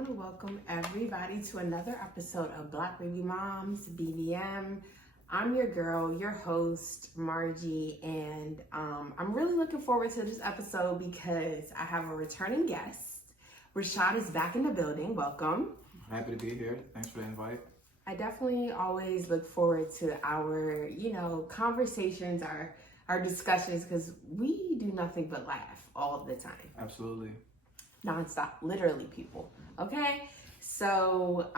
want to welcome everybody to another episode of Black Baby Moms, BBM. I'm your girl, your host, Margie, and I'm really looking forward to this episode because I have a returning guest. Rashad is back in the building. Welcome. Happy to be here. Thanks for the invite. I definitely always look forward to our, conversations, our discussions, because we do nothing but laugh all the time. Absolutely. Nonstop, literally, people. Okay, so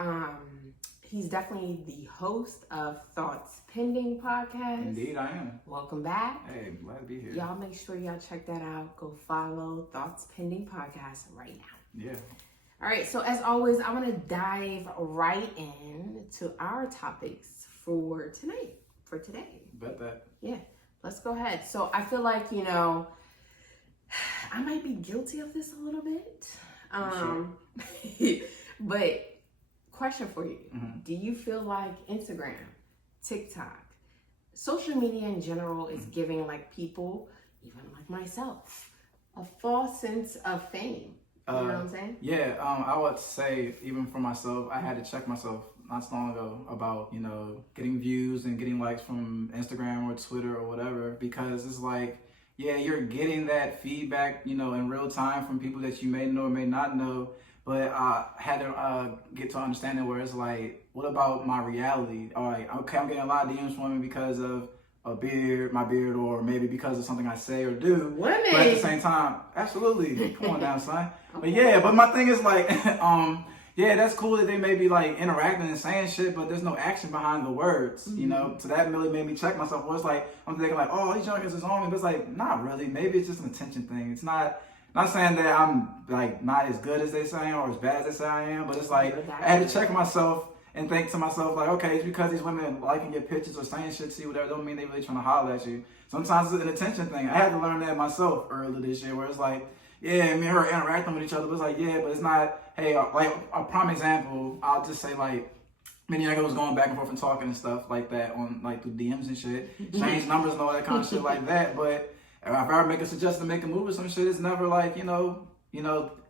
he's definitely the host of Thoughts Pending podcast. Indeed, I am. Welcome back. Hey, I'm glad to be here. Y'all make sure y'all check that out. Go follow Thoughts Pending podcast right now. Yeah. All right, so as always, I want to dive right in to our topics for tonight, for today. Bet that. Yeah, let's go ahead. So I feel like, I might be guilty of this a little bit. Sure. But question for you. Mm-hmm. Do you feel like Instagram, TikTok, social media in general is giving like people, even like myself, a false sense of fame? You know what I'm saying? Yeah, I would say even for myself, I had to check myself not so long ago about, getting views and getting likes from Instagram or Twitter or whatever, because it's like, yeah, you're getting that feedback, in real time from people that you may know or may not know. But I had to get to understanding where it's like, what about my reality? All right, okay, I'm getting a lot of DMs from women because of my beard, or maybe because of something I say or do. Women. But at the same time, absolutely. Come on down, son. Okay. But my thing is like, yeah, that's cool that they may be like interacting and saying shit, but there's no action behind the words, So that really made me check myself. Where it's like, I'm thinking like, oh, these youngins is on me, but it's like, not really. Maybe it's just an attention thing. It's not saying that I'm like not as good as they say or as bad as they say I am, but it's like, I had to check myself and think to myself like, okay, it's because these women liking your pictures or saying shit to you, whatever, don't mean they really trying to holler at you. Sometimes it's an attention thing. I had to learn that myself earlier this year, where it's like, yeah, me and her interacting with each other, but it's like, yeah, but it's not, hey, like a prime example, I'll just say like, many of was going back and forth and talking and stuff like that on like through DMs and shit, change numbers and all that kind of shit like that. But if I ever make a suggestion to make a move or some shit, it's never like,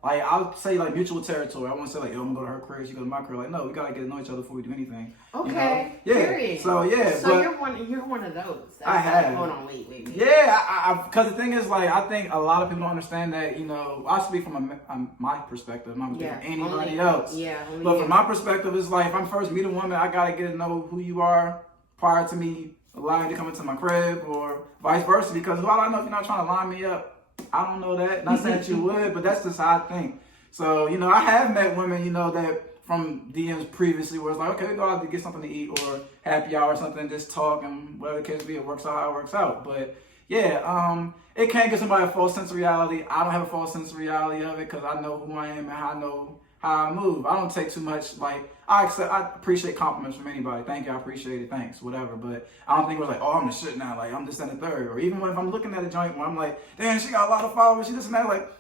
like I'll say like mutual territory. I won't say like, yo, I'm gonna go to her career, she go to my career. Like, no, we gotta get to know each other before we do anything. Okay. Yeah. Period. So yeah. So you're one of those. That's I have. Like, hold on, wait. Yeah, because the thing is, like, I think a lot of people don't understand that. I speak from my perspective. I'm not speaking from anybody else. Yeah. But from my perspective, it's like if I'm first meet a woman, I gotta get to know who you are prior to me allowing you to come into my crib, or vice versa. Because how do I know if you're not trying to line me up? I don't know that. Not saying that you would, but that's just how I think. So, I have met women, that from DMs previously where it's like, okay, we go out to get something to eat or happy hour or something, just talk, and whatever the case be, it works out how it works out. But yeah, it can give somebody a false sense of reality. I don't have a false sense of reality of it because I know who I am and I know how I move. I don't take too much, like, I appreciate compliments from anybody. Thank you, I appreciate it, thanks, whatever. But I don't think it was like, oh, I'm the shit now, like, I'm this and the third. Or even if I'm looking at a joint where I'm like, damn, she got a lot of followers, she this and that, like,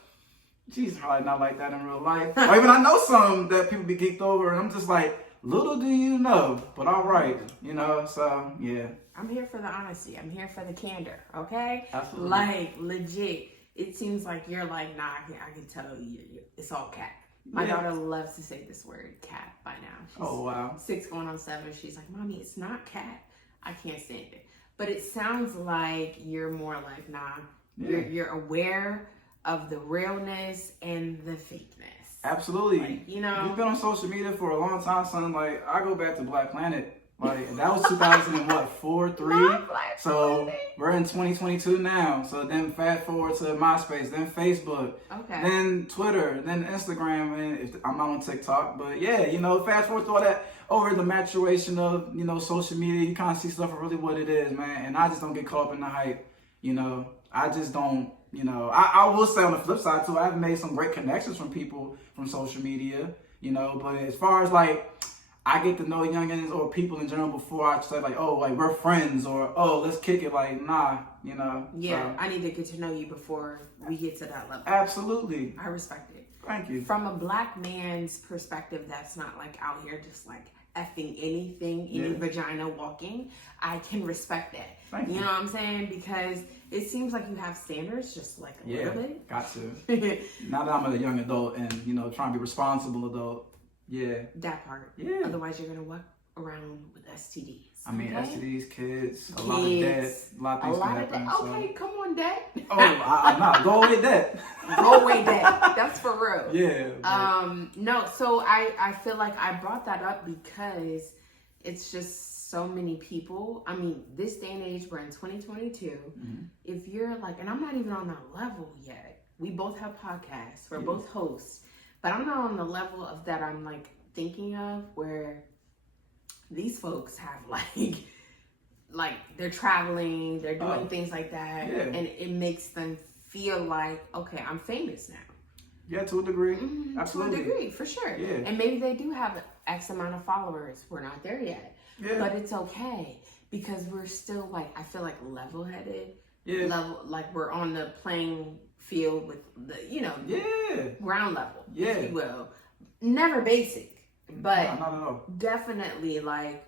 she's probably not like that in real life. Or even I know some that people be geeked over, and I'm just like, little do you know, but all right, so, yeah. I'm here for the honesty. I'm here for the candor, okay? Absolutely. Like, legit, it seems like you're like, nah, I can tell you, it's all cat. My daughter loves to say this word, cat, by now. She's oh, wow. 6 going on 7. She's like, Mommy, it's not cat. I can't stand it. But it sounds like you're more like, nah, you're aware of the realness and the fakeness. Absolutely. Like, you've been on social media for a long time, son. Like, I go back to Black Planet. Like, that was 2004, 3. So we're in 2022 now. So then fast forward to MySpace, then Facebook, then Twitter, then Instagram, and if I'm not on TikTok. But yeah, fast forward through all that, over the maturation of, social media, you kind of see stuff for really what it is, man. And I just don't get caught up in the hype. I just don't, I will say on the flip side too, I've made some great connections from people from social media, but as far as like, I get to know youngins or people in general before I say like, oh, like we're friends, or oh, let's kick it, like, nah, Yeah, so. I need to get to know you before we get to that level. Absolutely. I respect it. Thank you. From a Black man's perspective that's not like out here just like effing anything, any vagina walking, I can respect that. Thank you. You know what I'm saying? Because it seems like you have standards, just like a little bit. Got to. Now that I'm a young adult and, you know, trying to be responsible adult, that part. Yeah. Otherwise, you're gonna walk around with STDs. I mean, okay? STDs, kids, a lot of debt, a lot of things can happen. Okay, come on, Dad. Go away, debt. Go away, Dad. That's for real. Yeah. No, so I feel like I brought that up because it's just so many people. I mean, this day and age, we're in 2022. Mm-hmm. If you're like, and I'm not even on that level yet. We both have podcasts. We're both hosts. But I'm not on the level of that I'm like thinking of where these folks have like they're traveling, they're doing things like that, and it makes them feel like, okay, I'm famous now. Yeah, to a degree. Absolutely. To a degree, for sure. Yeah. And maybe they do have X amount of followers. We're not there yet. Yeah. But it's okay because we're still like, I feel like level-headed. Yeah. Like we're on the playing field with the, ground level, if you will. Never basic, but not at all. Definitely like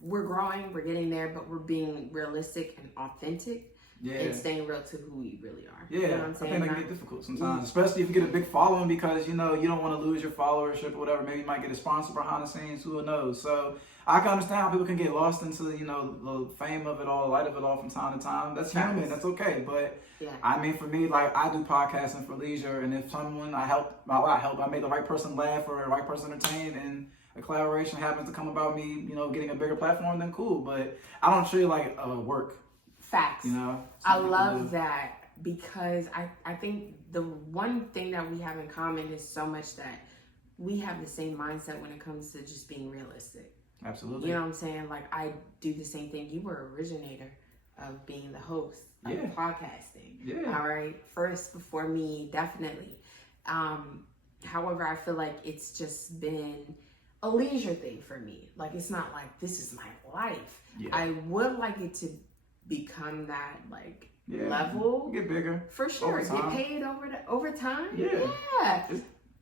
we're growing, we're getting there, but we're being realistic and authentic and staying real to who we really are. Yeah, you know what I'm saying? I think that can get difficult sometimes, especially if you get a big following because, you know, you don't want to lose your followership or whatever. Maybe you might get a sponsor behind the scenes, who knows? So I can understand how people can get lost into, you know, the fame of it all, light of it all from time to time. That's human, that's okay. But I mean, for me, like I do podcasting for leisure, and if someone I made the right person laugh or the right person entertained, and a collaboration happens to come about me, you know, getting a bigger platform, then cool. But I don't treat it like work. Facts. You know, I love that because I think the one thing that we have in common is so much that we have the same mindset when it comes to just being realistic. Absolutely. You know what I'm saying? Like I do the same thing. You were originator of being the host of podcasting. Yeah. All right. First before me, definitely. However, I feel like it's just been a leisure thing for me. Like it's not like this is my life. Yeah. I would like it to become that like level. Get bigger. For sure. Get paid over time. Yeah.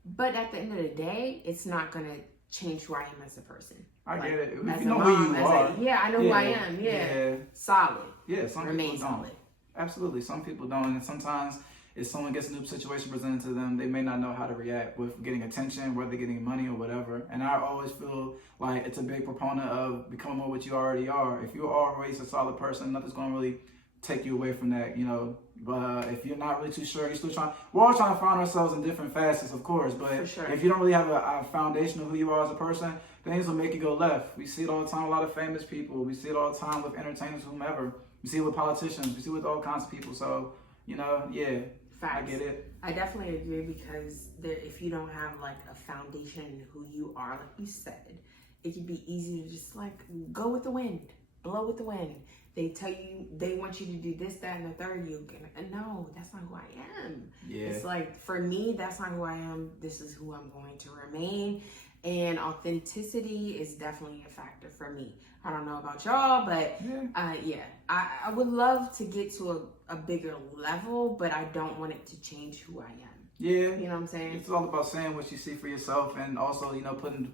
But at the end of the day, it's not gonna change who I am as a person. I get it. If you know who you are. I know who I am. Yeah. Solid. Yeah, some Remain people don't. solid. Absolutely. Some people don't. And sometimes if someone gets a new situation presented to them, they may not know how to react with getting attention, whether getting money or whatever. And I always feel like it's a big proponent of becoming more what you already are. If you're always a solid person, nothing's going to really take you away from that, you know. But if you're not really too sure, you're still we're all trying to find ourselves in different facets, of course. But if you don't really have a foundation of who you are as a person, things will make you go left. We see it all the time, a lot of famous people. We see it all the time with entertainers, whomever. We see it with politicians. We see it with all kinds of people. So, you know, Facts. I get it. I definitely agree because if you don't have like a foundation in who you are, like you said, it can be easy to just like go with the wind, blow with the wind. They tell you they want you to do this, that, and the third. No, that's not who I am. Yeah. It's like for me, that's not who I am. This is who I'm going to remain. And authenticity is definitely a factor for me. I don't know about y'all, but I would love to get to a bigger level, but I don't want it to change who I am. Yeah. You know what I'm saying? It's all about saying what you see for yourself and also, you know, putting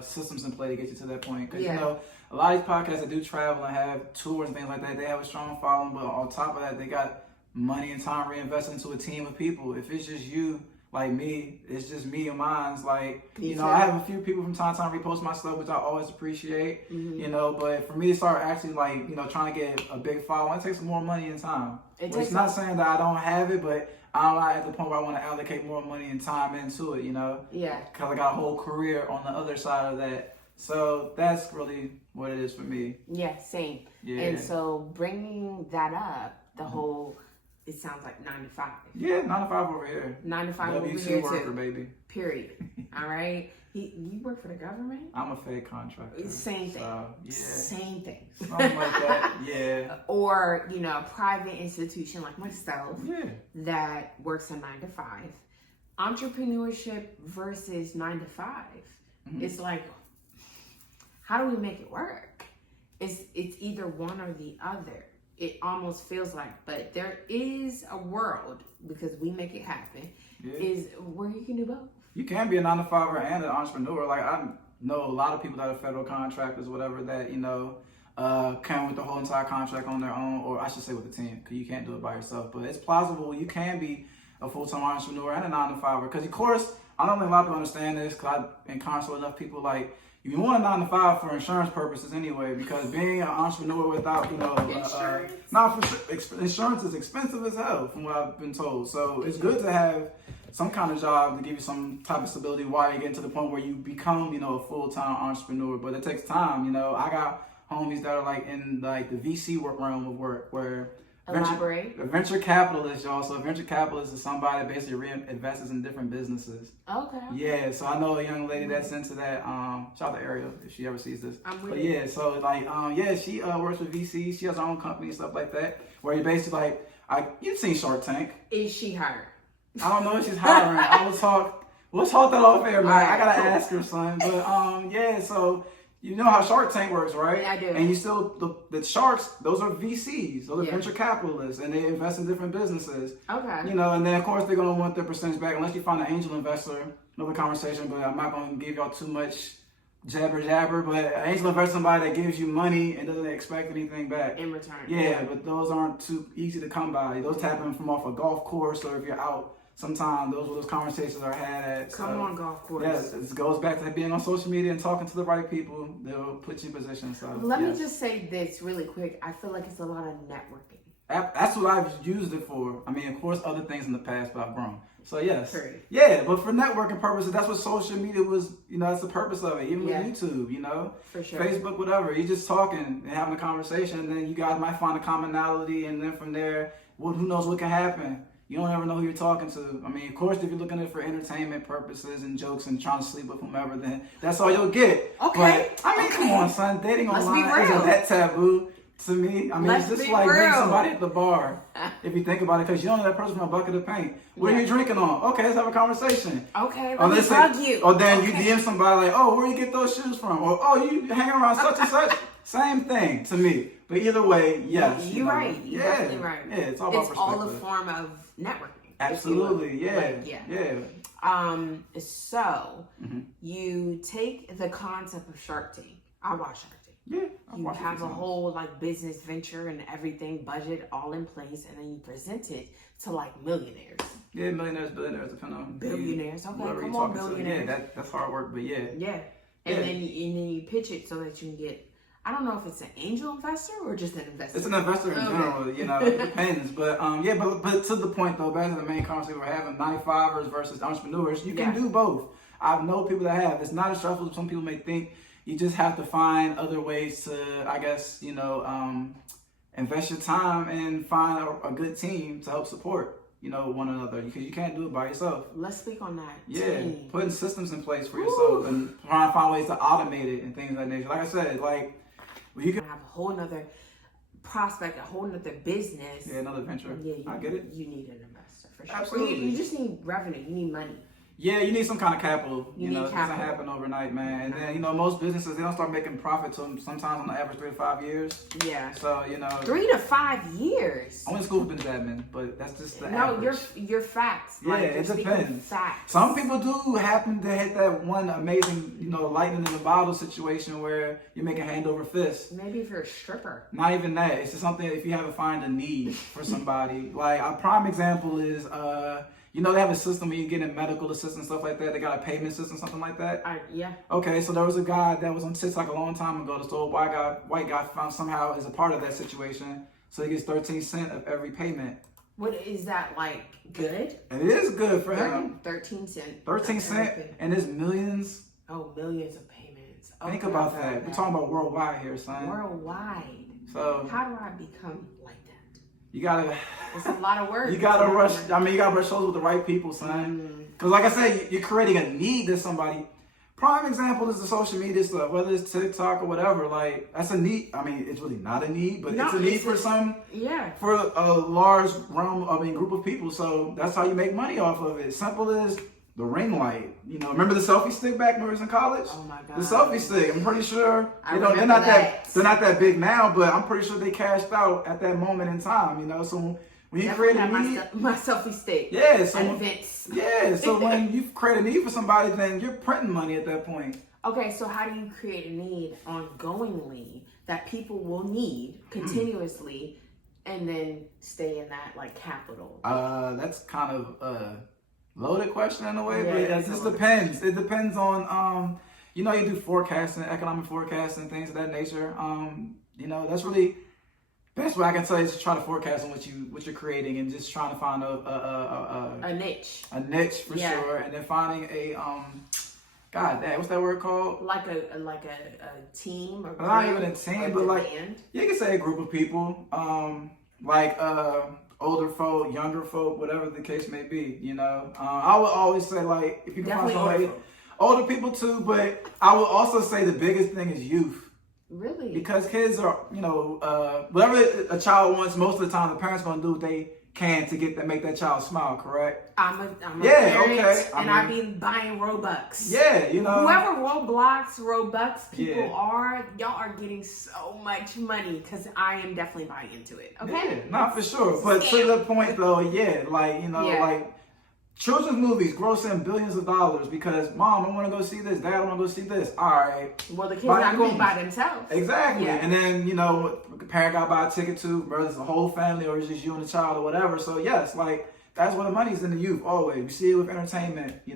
systems in play to get you to that point. Because, you know, a lot of these podcasts that do travel and have tours and things like that, they have a strong following, but on top of that, they got money and time reinvested into a team of people. If it's just you, like me, it's just me and mine's like, you know, I have a few people from time to time repost my stuff, which I always appreciate, you know, but for me to start actually like, you know, trying to get a big following, it takes more money and time. It's not saying that I don't have it, but I'm not at the point where I want to allocate more money and time into it, you know? Yeah. Because I got a whole career on the other side of that. So that's really what it is for me. Yeah, same. Yeah. And so bringing that up, the whole... It sounds like 9 to 5. Yeah, 9 to 5 over here. 9 to 5 over W2 here worker, too. baby. Period. All right. You work for the government? I'm a fed contractor. Same thing. So, Same thing. Something like that. Yeah. Or, you know, a private institution like myself that works a 9 to 5. Entrepreneurship versus 9 to 5. It's like, how do we make it work? It's either one or the other. It almost feels like, but there is a world, because we make it happen, is where you can do both. You can be a 9 to 5 and an entrepreneur. Like know a lot of people that are federal contractors, whatever, that, you know, come with the whole entire contract on their own, or I should say with the team, because you can't do it by yourself. But it's plausible you can be a full-time entrepreneur and a 9-to-5er. Because, of course, I don't think a lot of people understand this, because I've encountered with enough people, like, you want a 9-to-5 for insurance purposes anyway, because being an entrepreneur without, you know, insurance is expensive as hell, from what I've been told. So it's good to have some kind of job to give you some type of stability while you get to the point where you become, you know, a full-time entrepreneur. But it takes time, you know. I got homies that are like in like the VC realm of work, where venture capitalist, y'all. So a venture capitalist is somebody that basically reinvests in different businesses. Okay. Yeah, so I know a young lady that's into that. Shout out to Ariel if she ever sees this. But yeah, so like, yeah, she works with VCs. She has her own company and stuff like that. Where you basically like, you've seen Shark Tank. Is she hired? I don't know if she's hiring. We'll talk that off air, man. Right, I gotta ask her, son. But yeah, so. You know how Shark Tank works, right? Yeah, I do. And you still, the sharks, those are VCs, those are venture capitalists, and they invest in different businesses. Okay. You know, and then of course they're gonna want their percentage back, unless you find an angel investor. Another conversation, but I'm not gonna give y'all too much jabber. But an angel investor is somebody that gives you money and doesn't expect anything back in return. Yeah, but those aren't too easy to come by. Those happen from off a golf course, or if you're out. Sometimes those conversations are had at. Come on, golf course. Yes, it goes back to being on social media and talking to the right people. They'll put you in position. So let me just say this really quick. I feel like it's a lot of networking. That's what I've used it for. I mean, of course, other things in the past, but I've grown. So yes, True. Yeah. But for networking purposes, that's what social media was. You know, that's the purpose of it. Even with YouTube, you know, for sure. Facebook, whatever. You're just talking and having a conversation, and then you guys might find a commonality, and then from there, who knows what can happen. You don't ever know who you're talking to. I mean, of course, if you're looking at it for entertainment purposes and jokes and trying to sleep with whomever, then that's all you'll get. Okay. But, I mean, come on, son. Dating online isn't that taboo to me. I mean, it's just like meeting somebody at the bar, if you think about it, because you don't know that person from a bucket of paint. What are you drinking on? Okay, let's have a conversation. Okay, let me bug you. Or then you DM somebody like, oh, where you get those shoes from? Or, oh, you hang around such and such. Same thing to me. But either way, yes. You're right. You're definitely right. Yeah, it's all about perspective. It's all a form of networking. Absolutely, yeah. So you take the concept of Shark Tank. I watch Shark Tank. Yeah. You have a whole like business venture and everything, budget all in place, and then you present it to like millionaires. Yeah, millionaires, billionaires, depending on billionaires. Okay, come on, billionaires. Yeah, that's hard work, but yeah. Yeah. And then you pitch it so that you can get, I don't know if it's an angel investor or just an investor. It's an investor in general, you know, it depends. But but to the point though, back to the main conversation we're having, 95ers versus entrepreneurs, you can do both. I know people that have. It's not as stressful as some people may think. You just have to find other ways to, I guess, you know, invest your time and find a good team to help support, you know, one another, because you can't do it by yourself. Let's speak on that. Yeah, putting systems in place for yourself and trying to find ways to automate it and things of that nature. Like I said, like, you can have a whole nother prospect, a whole nother business. Yeah, another venture. Yeah, I get it. You need an investor for sure. Absolutely. You just need revenue. You need money. Yeah, you need some kind of capital. You know, need it doesn't happen overnight, man. And then, you know, most businesses, they don't start making profit till sometimes on the average 3 to 5 years. Yeah. So, you know. 3 to 5 years. I went to school for business admin, but that's just the average. You're facts. Yeah, it depends. Facts. Some people do happen to hit that one amazing, you know, lightning in the bottle situation where you're making hand over fist. Maybe if you're a stripper. Not even that. It's just something if you haven't find a need for somebody. Like, a prime example is, you know, they have a system where you get in medical assistance, stuff like that. They got a payment system, something like that. Yeah. Okay, so there was a guy that was on TikTok a long time ago. This old white guy found somehow is a part of that situation. So he gets 13 cents of every payment. What is that, like, good? It is good for him. 13 cents. 13 cents, and there's millions. Oh, millions of payments. Think about that. We're talking about worldwide here, son. Worldwide. So how do I become like that? You gotta. It's a lot of work. You gotta rush. I mean, you gotta brush shoulders with the right people, son. Because, like I said, you're creating a need to somebody. Prime example is the social media stuff, whether it's TikTok or whatever. Like, that's a need. I mean, it's really not a need, but it's a need for some. Yeah. For a large group of people. So that's how you make money off of it. Simple as the ring light. You know, remember the selfie stick back when we was in college? Oh my God. The selfie stick. I'm pretty sure they're not that big now, but I'm pretty sure they cashed out at that moment in time. You know, so when you Never create a had need, my selfie stick. yeah, so And Vince. yeah, so when you create a need for somebody, then you're printing money at that point. Okay, so how do you create a need ongoingly that people will need continuously and then stay in that like capital? That's kind of a loaded question in a way, Yeah, but it it's just a loaded depends. It depends on you do forecasting, economic forecasting, things of that nature. That's really best way I can tell you is to try to forecast on what you're creating and just trying to find A niche. a niche for sure, and then finding a God, what's that word called? Like a team or Not even a team, but like demand. you can say a group of people, like older folk, younger folk, whatever the case may be. I would always say like if you can Definitely find somebody, older people too, but I would also say the biggest thing is youth. Really? Because kids are, whatever a child wants, most of the time the parents gonna do what they can to make that child smile. Correct? I'm a parent, okay. and I be buying Robux. Yeah, Whoever Robux people Yeah. are, y'all are getting so much money because I am definitely buying into it. Okay. Yeah, not for sure. But to the point though, like children's movies grossing billions of dollars because mom, I want to go see this, dad, I want to go see this. All right. Well, the kids By not any going means. by themselves. Exactly. Yeah. And then, the parent got to buy a ticket to, whether it's the whole family or it's just you and the child or whatever. So yes, like that's where the money's in the youth always. You see it with entertainment, a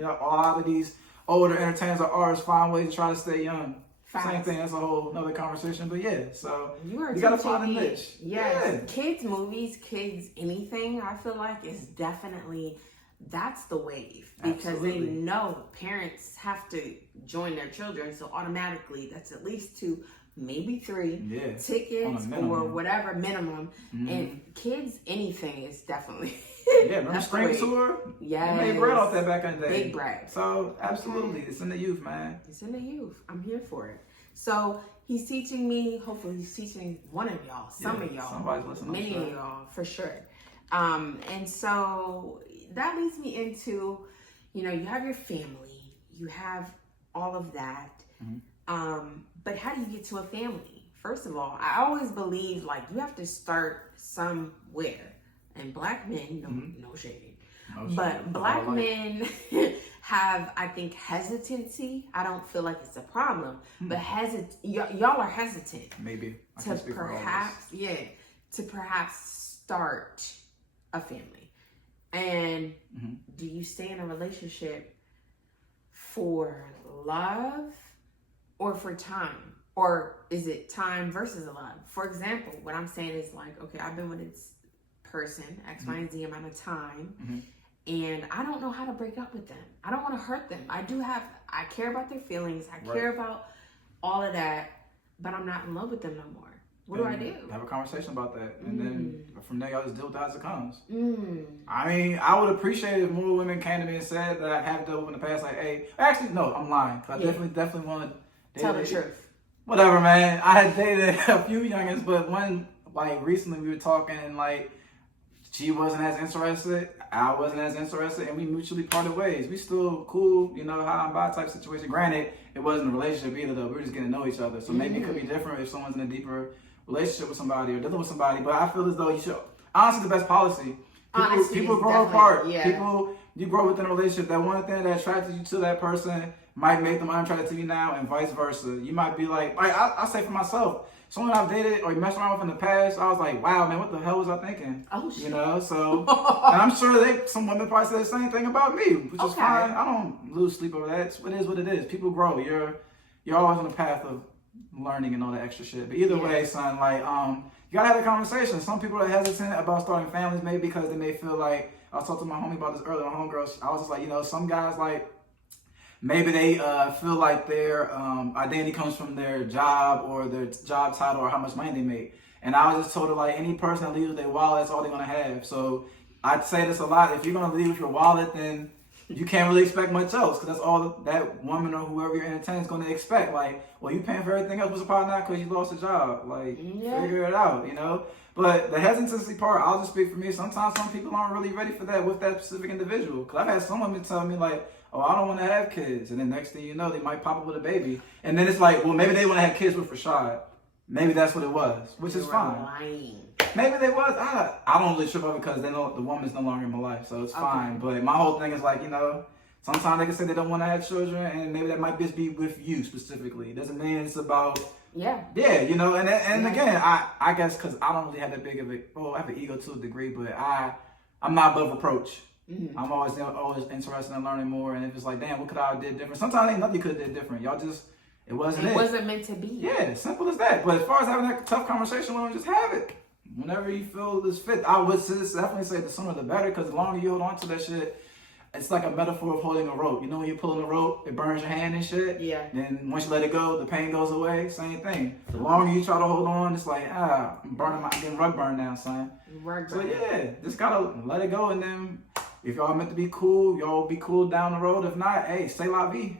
lot of these older entertainers or artists find ways to try to stay young. Facts. Same thing, that's a whole another conversation. But yeah, so You gotta find a niche. Yes. Yeah. Kids movies, kids anything, I feel like is definitely that's the wave because Absolutely. they know parents have to join their children, so automatically that's at least 2, maybe 3 Yeah. tickets On a minimum. or whatever minimum. Mhm. And kids anything is definitely Yeah, remember that's the Scream wave. Tour? Yes. They made bread off that back in the day. Big bread. So absolutely, it's in the youth, man. It's in the youth. I'm here for it. So he's teaching me. Hopefully, he's teaching one of y'all, some of y'all, somebody's listening, I'm many sure. of y'all for sure. And so that leads me into, you have your family, you have all of that. But how do you get to a family? First of all, I always believe like you have to start somewhere. And black men, no shading. But black men have, I think, hesitancy. I don't feel like it's a problem, but y'all are hesitant Maybe. I to can't speak for all of us. perhaps start a family. And do you stay in a relationship for love or for time? Or is it time versus love? For example, what I'm saying is like, okay, I've been with this person, X, Y, and Z amount of time, and I don't know how to break up with them. I don't want to hurt them. I care about their feelings. I care about all of that, but I'm not in love with them no more. What do I do? Have a conversation about that. And then from there, y'all just deal with it as it comes. Mm. I mean, I would appreciate if more women came to me and said that I have dealt with in the past, like, hey, actually, no, I'm lying. I definitely want to Tell the truth. Whatever, man. I had dated a few youngins, but one, like, recently we were talking and, like, she wasn't as interested, I wasn't as interested, and we mutually parted ways. We still cool, high and by type situation. Granted, it wasn't a relationship either, though. We were just getting to know each other. So maybe it could be different if someone's in a deeper relationship with somebody or dealing with somebody. But I feel as though you should, honestly, the best policy. People grow apart. Yeah. You grow within a relationship. That one thing that attracted you to that person might make them unattracted to you now, and vice versa. You might be like I say for myself, someone I've dated or messed around with in the past, I was like, wow, man, what the hell was I thinking? Oh, shit. So, and I'm sure some women probably say the same thing about me, which is fine. I don't lose sleep over that. It is what it is. People grow. You're always on the path of learning and all that extra shit. But either way, son, like, you gotta have a conversation. Some people are hesitant about starting families, maybe because they may feel like, I was talking to my homie about this earlier, my homegirl, I was just like, some guys, like, maybe they feel like their identity comes from their job or their job title or how much money they make. And I was just told her, like, any person that leaves with their wallet, that's all they're going to have. So I'd say this a lot. If you're going to leave with your wallet, then you can't really expect much else, because that's all that woman or whoever you're entertaining is going to expect. Like, well, you paying for everything else. What's the problem now? Because you lost a job. Like, figure it out, But the hesitancy part, I'll just speak for me. Sometimes some people aren't really ready for that with that specific individual. Because I've had some women tell me, like, oh, I don't want to have kids. And then next thing you know, they might pop up with a baby. And then it's like, well, maybe they want to have kids with Rashad. Maybe that's what it was, which is fine. Lying. maybe they was. I don't really trip up because they know the woman's no longer in my life, so it's fine. But my whole thing is like, you know, sometimes they can say they don't want to have children, and maybe that might just be with you specifically. It doesn't mean it's about. Yeah, you know, and again, I guess because I don't really have that big of a. Well, I have an ego to a degree, but I'm not above reproach. Mm-hmm. I'm always interested in learning more, and if it's like, damn, what could I have did different? Sometimes ain't nothing you could have did different. Y'all just. It wasn't meant to be. Yeah, simple as that. But as far as having that tough conversation with them, just have it. Whenever you feel this fit. I would definitely say the sooner the better, because the longer you hold on to that shit, it's like a metaphor of holding a rope. You know when you're pulling a rope, it burns your hand and shit? Yeah. Then once you let it go, the pain goes away. Same thing. The longer you try to hold on, it's like, I'm getting rug burn now, son. So yeah, just gotta let it go, and then if y'all meant to be cool, y'all be cool down the road. If not, hey, c'est la vie.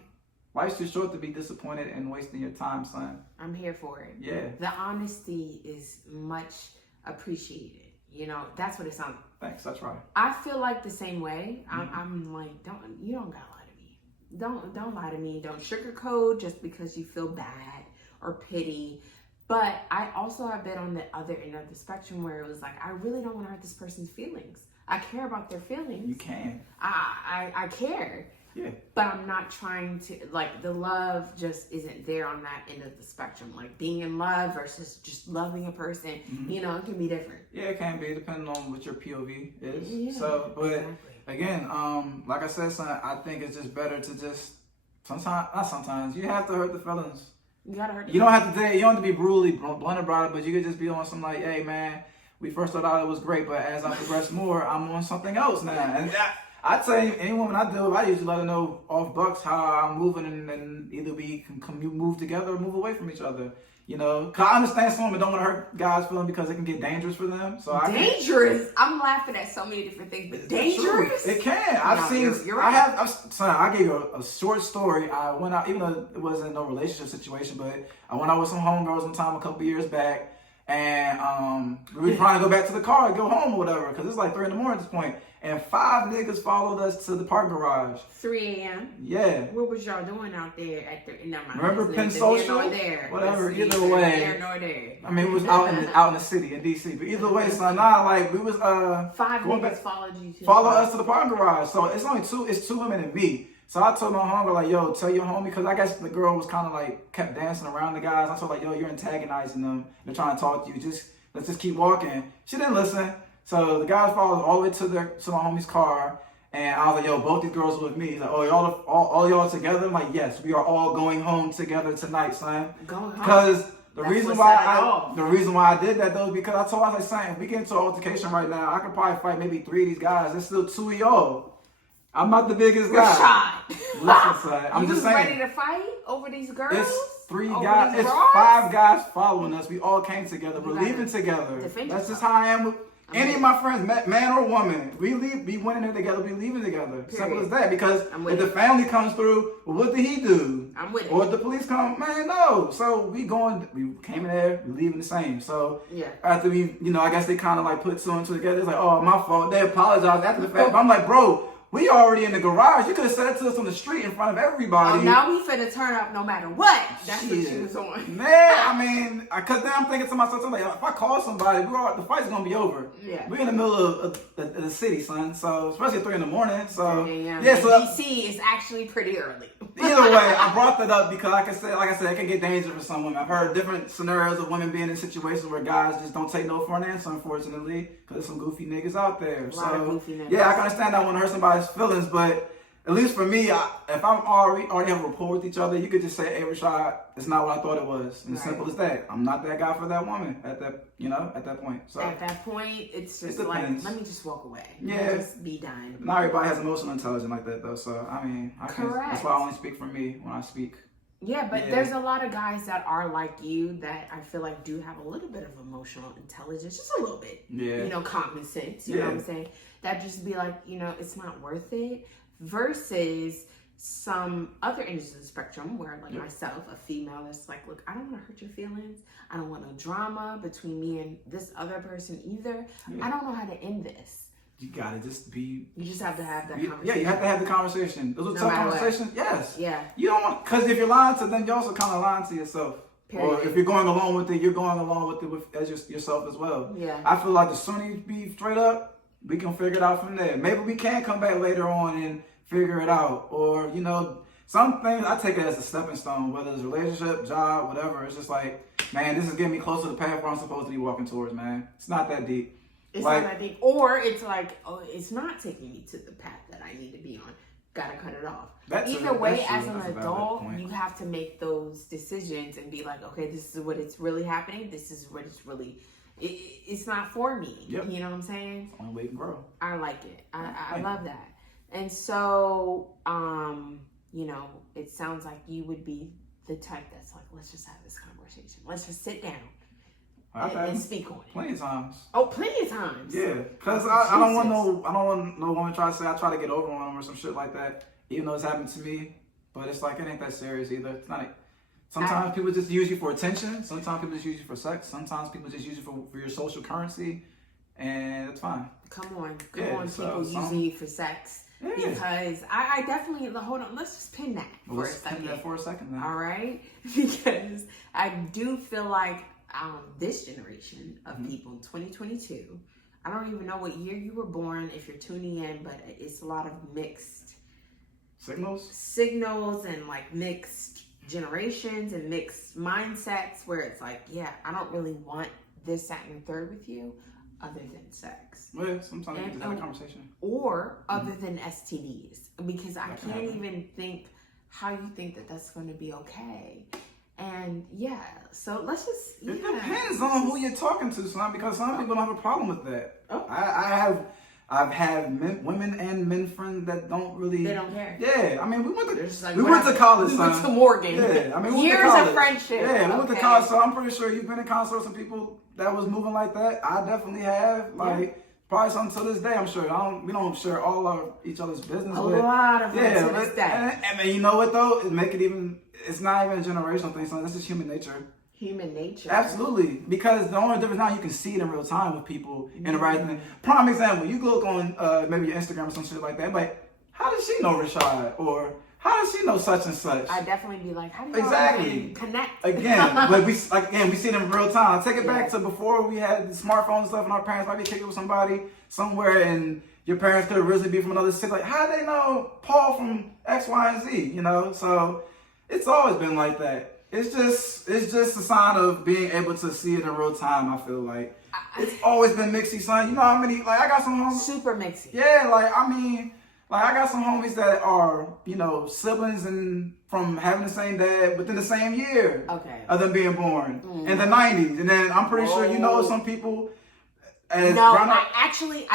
Life's too short to be disappointed and wasting your time, son. I'm here for it. Yeah. The honesty is much appreciated. You know, that's what it sounds like. Thanks, that's right. I feel like the same way. I'm like, you don't gotta lie to me. Don't lie to me. Don't sugarcoat just because you feel bad or pity. But I also have been on the other end of the spectrum where it was like, I really don't want to hurt this person's feelings. I care about their feelings. You can. I care. Yeah. But I'm not trying to, like, the love just isn't there on that end of the spectrum. Like, being in love versus just loving a person, you know, it can be different. Yeah, it can be, depending on what your POV is. Yeah, so, but exactly. Again, like I said, son, I think it's just better to just, you have to hurt the feelings. You gotta hurt the You don't have to be brutally blunt about it, but you could just be on some like, hey, man, we first thought out it was great, but as I progress more, I'm on something else now. And I'd say any woman I deal with, I usually let her know off bucks how I'm moving, and either we can move together or move away from each other. You know, cause I understand some women don't want to hurt guys' feelings because it can get dangerous for them. So dangerous. I'm laughing at so many different things, but dangerous. It can. I've seen. You're right. I gave you a short story. I went out, even though it wasn't no relationship situation, but I went out with some homegirls one time a couple years back. And we were trying to go back to the car and go home or whatever, because it's like 3 a.m. at this point. And 5 niggas followed us to the park garage. 3 a.m. Yeah. What was y'all doing out there at the? Remember Penn Social? There. Whatever. Either way. There nor there. I mean, it was out in the city in DC. But either way, son, we was 5 niggas followed you. Follow us to the park garage. So it's only 2. It's 2 women and me. So I told my homegirl, like, yo, tell your homie, because I guess the girl was kind of like, kept dancing around the guys. I told her, like, yo, you're antagonizing them. They're trying to talk to you. Let's just keep walking. She didn't listen. So the guys followed all the way to my homie's car. And I was like, yo, both these girls were with me. He's like, oh, all y'all together? I'm like, yes, we are all going home together tonight, son. Going home? Because the reason why I did that, though, is because I was like, son, if we get into an altercation right now, I could probably fight maybe 3 of these guys. There's still 2 of y'all. I'm not the biggest guy. Listen, son. I'm just saying. Ready to fight over these girls? It's 3 guys. It's 5 guys following us. We all came together. We're leaving together. That's just how I am with any of my friends, man or woman. We went in there together. We leaving together. Period. Simple as that. Because if the family comes through, well, what did he do? I'm with it. Or if the police come, man, no. So we came in there. We leaving the same. So after I guess they kind of like put 2 and 2 together. It's like, oh, my fault. They apologized after the fact. But I'm like, bro. We already in the garage. You could have said it to us on the street in front of everybody. Oh, now we finna turn up no matter what. That's what she was on. Man, I mean, because then I'm thinking to myself, like, if I call somebody, the fight's going to be over. Yeah. We're in the middle of the city, son. So, especially at 3 a.m. So, so DC is actually pretty early. Either way, I brought that up because, like I said, it can get dangerous for some women. I've heard different scenarios of women being in situations where guys just don't take no for an answer, unfortunately, because there's some goofy niggas out there. A lot of goofy niggas. Yeah, I can understand I want to hurt somebody's feelings, but at least for me, if I'm already have a rapport with each other, you could just say, hey, Rashad, it's not what I thought it was. And it's simple as that. I'm not that guy for that woman at that point. So at that point, it's just like, let me just walk away. Yeah. Just be done. Not everybody has emotional intelligence like that, though. So, I mean, that's why I only speak for me when I speak. Yeah, but there's a lot of guys that are like you that I feel like do have a little bit of emotional intelligence, just a little bit. Yeah. Common sense, you know what I'm saying? That just be like, it's not worth it. Versus some other ends of the spectrum where, like myself, a female that's like, look, I don't want to hurt your feelings. I don't want no drama between me and this other person either. I don't know how to end this. You gotta just be. You just have to have that conversation. Yeah, you have to have the conversation. Those are tough conversations. Yes. Yeah. You don't want, because if you're lying to them, you're also kind of lying to yourself. Or if you're going along with it, you're going along with it as yourself as well. Yeah. I feel like the sooner you be straight up, we can figure it out from there. Maybe we can come back later on and figure it out. Or, some things I take it as a stepping stone, whether it's relationship, job, whatever. It's just like, man, this is getting me closer to the path where I'm supposed to be walking towards, man. It's not that deep. It's not that deep. Or it's like, oh, it's not taking me to the path that I need to be on. Gotta cut it off. Either way, as an adult, you have to make those decisions and be like, okay, this is what it's really happening. This is what it's really, it's not for me. Yep. You know what I'm saying? Only way to grow. I like it. I love that. And so, it sounds like you would be the type that's like, let's just have this conversation. Let's just sit down and speak on it. Plenty of times. Oh, plenty of times. Yeah, because I don't want no woman try to say I try to get over on them or some shit like that, even though it's happened to me. But it's like, it ain't that serious either. It's not. Sometimes people just use you for attention. Sometimes people just use you for sex. Sometimes people just use you for your social currency, and it's fine. Come on, people using you for sex. Yeah. Because I definitely, hold on, let's just pin that for a second. Then. All right? Because I do feel like this generation of people, 2022, I don't even know what year you were born if you're tuning in, but it's a lot of mixed signals and like mixed generations and mixed mindsets where it's like, yeah, I don't really want this, that, and the third with you other than sex. Well, sometimes you just have a conversation. Or other than STDs. Because I can't even think how you think that that's going to be okay. And yeah, so let's just... It depends on who you're talking to, son, because some people don't have a problem with that. Oh. I've had women and men friends that don't really... They don't care. Yeah, I mean, we went to college, son. We went to Morgan. Yeah, I mean, we years went to college. of friendship. Yeah, we went to college, so I'm pretty sure you've been in concert with some people that was moving like that. I definitely have. Probably something to this day, I'm sure. We don't share all of each other's business. A lot of it to this day. And you know what, though? It's not even a generational thing, son. This is human nature. Human nature. Absolutely. Because the only difference now, you can see it in real time with people interacting. Prime example, you look on maybe your Instagram or some shit like that, like, how does she know Rashad? Or how does she know such and such? I'd definitely be like, how do you connect? Again, but we see it in real time. Take it back to before we had the smartphones and stuff, and our parents might be kicking with somebody somewhere, and your parents could originally be from another city. Like, how do they know Paul from X, Y, and Z? So it's always been like that. It's just a sign of being able to see it in real time. I feel like it's always been mixy, son. You know how many? Like, I got some homies. Super mixy. Yeah, I got some homies that are, siblings and from having the same dad within the same year of them being born in the 90s. And then I'm pretty sure some people. I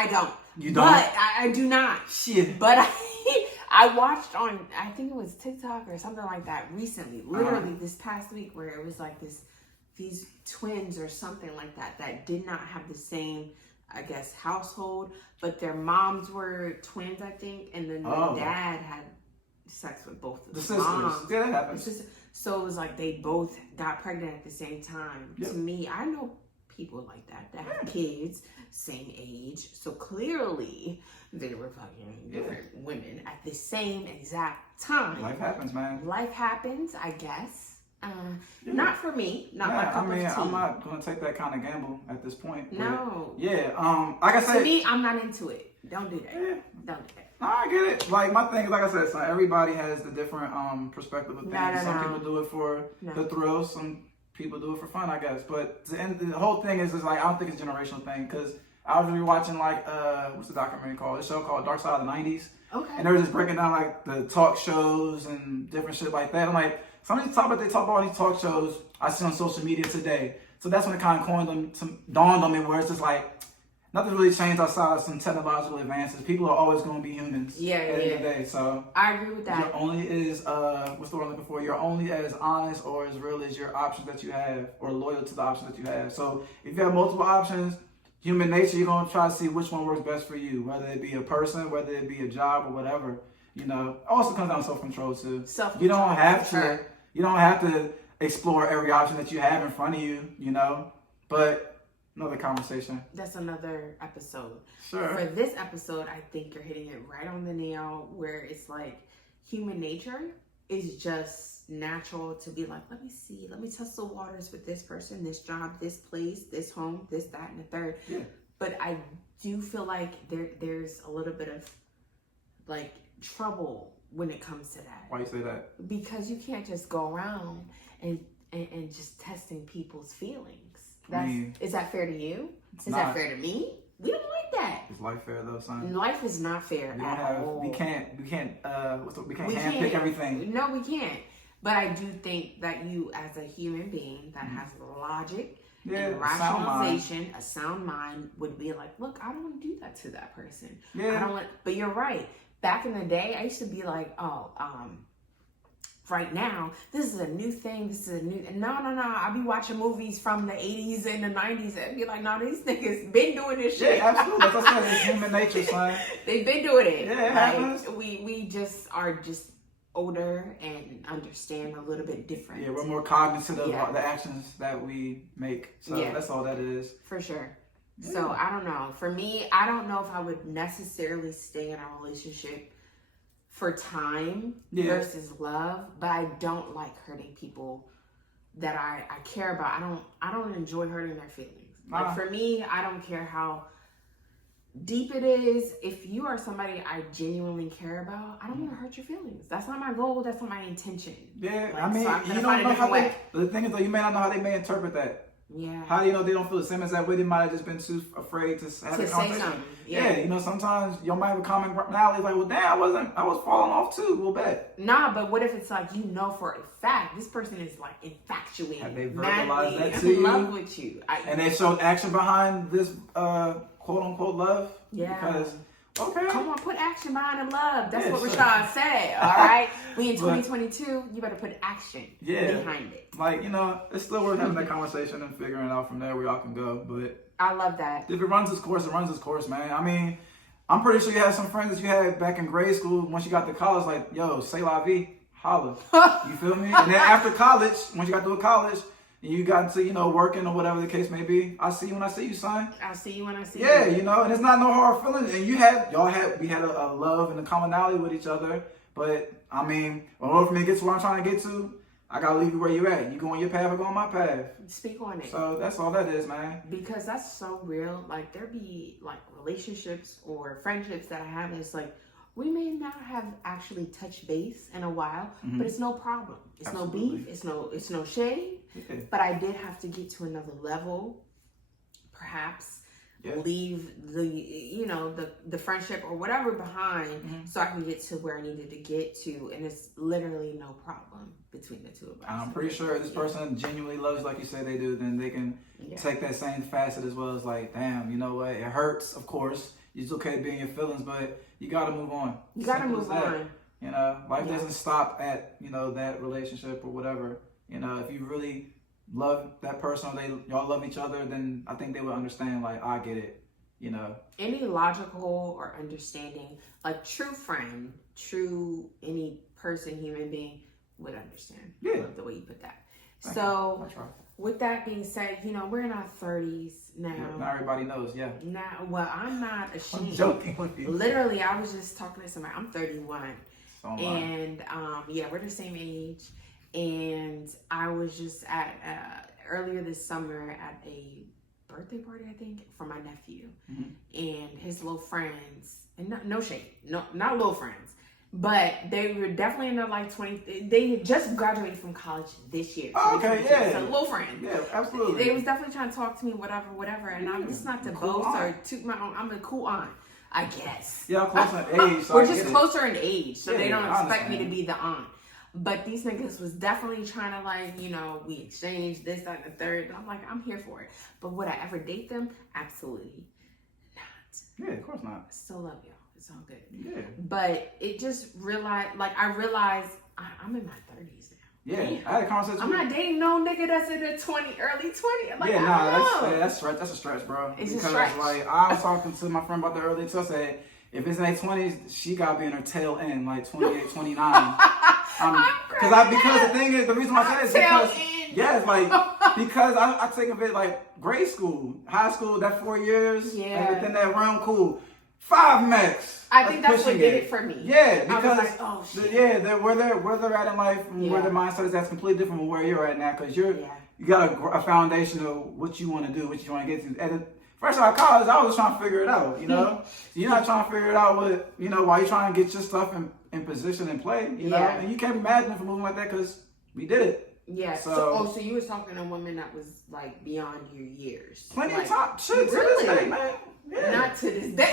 don't. You don't? But I do not. Shit. But I watched on, I think it was TikTok or something like that recently, literally this past week, where it was like these twins or something like that did not have the same, I guess, household, but their moms were twins, I think, and then their dad had sex with both of the moms. Sisters. Yeah, that happens. So it was like they both got pregnant at the same time. Yep. To me, I know people like that have kids, same age, so clearly they were fucking different women at the same exact time. Life happens, man. Life happens, I guess. Not for me. Not my cup of tea. I'm not gonna take that kind of gamble at this point. No. Yeah. Like I said, to me, I'm not into it. Don't do that. Yeah. Don't do that. No, I get it. Like, my thing is, like I said, son, everybody has the different perspective of things. Some people do it for the thrill. Some people do it for fun, I guess. But the whole thing is like, I don't think it's a generational thing, because I was rewatching what's the documentary called? A show called Dark Side of the 90s. Okay. And they were just breaking down like the talk shows and different shit like that. I'm like, some of these topics they talk about on these talk shows I see on social media today. So that's when it kind of dawned on me, where it's just like, nothing really changed outside of some technological advances. People are always going to be humans. Yeah, at the end of the day. So I agree with that. You're only as what's the word I'm looking for? You're only as honest or as real as your options that you have, or loyal to the options that you have. So if you have multiple options, human nature, you're going to try to see which one works best for you, whether it be a person, whether it be a job, or whatever. It also comes down to self-control too. You don't have to explore every option that you have in front of you, but another conversation. That's another episode. Sure. For this episode, I think you're hitting it right on the nail, where it's like human nature is just natural to be like, let me test the waters with this person, this job, this place, this home, this, that, and the third. Yeah. But I do feel like there's a little bit of like trouble when it comes to that. Why you say that? Because you can't just go around and just testing people's feelings. Is that fair to you? Is that fair to me? We don't like that. Is life fair though, son? Life is not fair at all. We can't handpick everything. No, we can't. But I do think that you, as a human being that has logic and rationalization, a sound mind, would be like, look, I don't want to do that to that person. Yeah. I don't want. But you're right. Back in the day, I used to be like, right now, this is a new thing. This is a new. No. I'll be watching movies from the 80s and the 90s and be like, no, these niggas been doing this shit. Yeah, absolutely. As I said, it's human nature, son. They've been doing it. Yeah, it happens. We just are just older and understand a little bit different. Yeah, we're more cognizant of the actions that we make. So that's all that is. For sure. Yeah. So I don't know. For me, I don't know if I would necessarily stay in a relationship for time versus love, but I don't like hurting people that I care about. I don't enjoy hurting their feelings. Like for me, I don't care how deep it is. If you are somebody I genuinely care about, I don't want to hurt your feelings. That's not my goal. That's not my intention. Yeah, like, I mean, so you don't know how the thing is though, you may not know how they may interpret that. Yeah. How do you know they don't feel the same as that way? They might have just been too afraid to have a conversation. Say something. Yeah, you know, sometimes you might have a common personality like, well, damn, I was falling off too, a little bit. Nah, but what if it's like, you know for a fact, this person is like infatuated, have they verbalized that to in you? love with you. And they showed action behind this quote unquote love? Yeah. Because, okay. Come on, put action behind the love. That's what Rashad said, all right? We in 2022, you better put action behind it. Like, you know, it's still worth having that conversation and figuring out from there where y'all can go. But I love that. If it runs its course, it runs its course, man. I mean, I'm pretty sure you had some friends that you had back in grade school. Once you got to college, like, yo, say la vie, holla. You feel me? And then after college, once you got to college, and you got into, you know, working or whatever the case may be, I'll see you when I see you, son. I'll see you when I see you. Yeah, you know, and it's not no hard feelings. And we had a love and a commonality with each other. But, I mean, in order for me to get to where I'm trying to get to, I got to leave you where you're at. You go on your path, I go on my path. Speak on it. So that's all that is, man. Because that's so real. Like, there be, like, relationships or friendships that I have, and it's like, we may not have actually touched base in a while, but it's no problem. It's no beef. It's no shade. Yeah. But I did have to get to another level, perhaps leave the friendship or whatever behind, so I can get to where I needed to get to, and it's literally no problem between the two of us. I'm pretty sure if this person genuinely loves you like you say they do, then they can take that same facet as well as like, damn, you know what? It hurts, of course. It's okay to be in your feelings, but you gotta move on. You gotta move on. You know, life doesn't stop at, you know, that relationship or whatever. You know, if you really love that person or y'all love each other, then I think they would understand, like, I get it, you know. Any logical or understanding, like true friend, any person, human being would understand. Yeah. I love the way you put that. So, with that being said, you know, we're in our 30s now. Yeah, not everybody knows, Now, well, I'm not ashamed. I'm joking with you. Literally, I was just talking to somebody. I'm 31. So am I. And, we're the same age. And I was just at, earlier this summer at a birthday party, I think, for my nephew. And his little friends, and no shade, not little friends, but they were definitely in their like 20s. They had just graduated from college this year. Oh, okay, yeah. So little friends. Yeah, absolutely. They was definitely trying to talk to me, whatever. And I'm just not to boast or toot my own. I'm a cool aunt, I guess. Yeah, close in age. So we're just closer in age, so they don't expect understand. me to be the aunt. But these niggas was definitely trying to, like, you know, we exchanged this, that, and the third. And I'm like, I'm here for it. But would I ever date them? Absolutely not. Yeah, of course not. I still love y'all. It's all good. Yeah. But it just realized, like, I realized I'm in my 30s now. Yeah, Damn. I had a conversation. I'm not dating no nigga that's in their early 20s. Like, that's a stretch, bro. It's because, a stretch. Like, I was talking to my friend about the early 20s. I said, if it's in their 20s, she got to be in her tail end, like 28, 29. Because the thing is, the reason why I say it is because, I think of it like grade school, high school, that 4 years, and within that realm, cool. 5 max. I think that's what pushing did it for me. Yeah, I was because like, oh shit. where they're at in life, and where their mindset is, that's completely different from where you're at now. Because you got a foundation of what you want to do, what you want to get to. And first out of college, I was just trying to figure it out. You know, so you're not trying to figure it out with while you're trying to get your stuff in position and play. You know, and you can't be mad at them for moving like that because we did it. Yeah. So you was talking to a woman that was like beyond your years. Plenty like, of time. Shit, really? to this day, man. Yeah. Not to this day.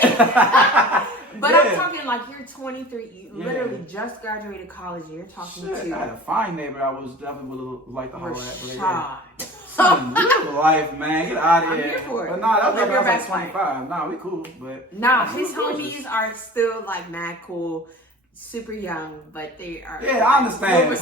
But I'm talking like you're 23. You literally just graduated college. And you're talking to. I had a fine neighbor. I was definitely would like to hold Rashad. Live life, man. Get out of I'm here. here for it. But nah, that was Live your like best 25. Nah, we cool. But nah, his homies are still like mad cool. Super young, but they are. Yeah, I understand. But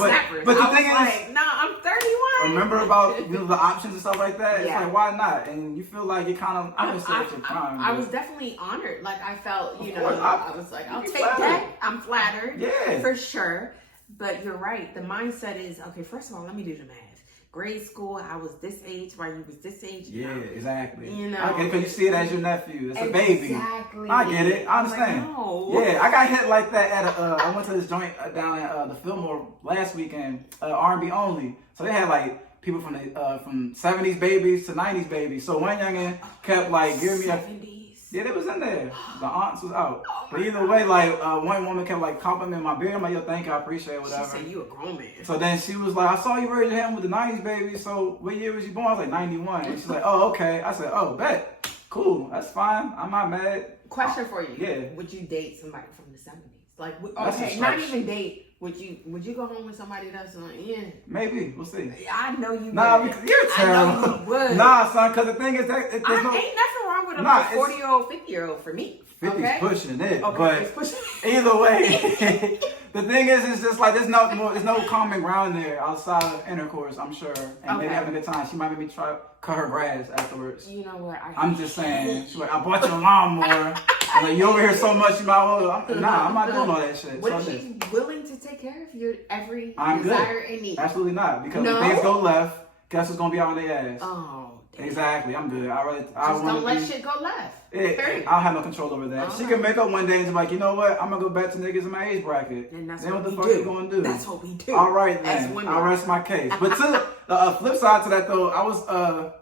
the thing is, nah, I'm 31. Remember about the options and stuff like that? It's Yeah. like, why not? And you feel like you're kind of, I would say it's your prime. I was definitely honored. Like, I felt, Of know, course, I was like, I'll take flattered. that. I'm flattered. Yeah. For sure. But you're right. The mindset is, okay, first of all, let me do the math. Grade school, I was this age, while you was this age. Yeah, exactly. You know. I get it because you see it as your nephew. It's a baby. Exactly. I get it. I understand. Like, no. Yeah, I got hit like that at I went to this joint down at the Fillmore last weekend, R&B only. So they had like people from the from 70s babies to 90s babies. So one youngin kept like giving me 70s. Yeah, they was in there. The aunts was out. But either way, like one woman kept like complimenting my beard. I'm like, yo, thank you, I appreciate it, whatever. She said you a grown man. So then she was like, I saw you raise your hand with the 90s baby. So what year was you born? I was like 91. And she's like, oh, okay. I said, oh, bet. Cool. That's fine. I'm not mad. Question for you. Yeah. Would you date somebody from the 70s? Like, That's okay, a not stretch. even date. Would you go home with somebody that's like, yeah? Maybe. We'll see. I know you Nah, would. because you're I know terrible. you would. Nah, son, because the thing is that Ain't there's no... nothing wrong with a Nah, it's- 40-year-old, 50-year-old for me. 50's Okay? pushing it. Okay, it's But pushing. either way, the thing is, it's just like there's no common ground there outside of intercourse, I'm sure. And maybe Okay. having a good time. She might make me try cut her grass afterwards. You know what? I'm just saying. She's like, I bought you a lawnmower. I'm like, you over here so much, you might well. I'm not doing all that shit. What So if she's willing to take care of your every I'm good. desire and need? Absolutely not. Because No? when things go left, guess what's gonna be out on their ass? Oh, damn. Exactly. I'm good. I Just want don't to let be. shit go left. Yeah, Period. I'll have no control over that. She can make up one day and be like, you know what? I'm gonna go back to niggas in my age bracket. And that's then what the we fuck do. you gonna do? That's what we do. All right As then. women. I'll rest my case. But to the flip side to that though, I was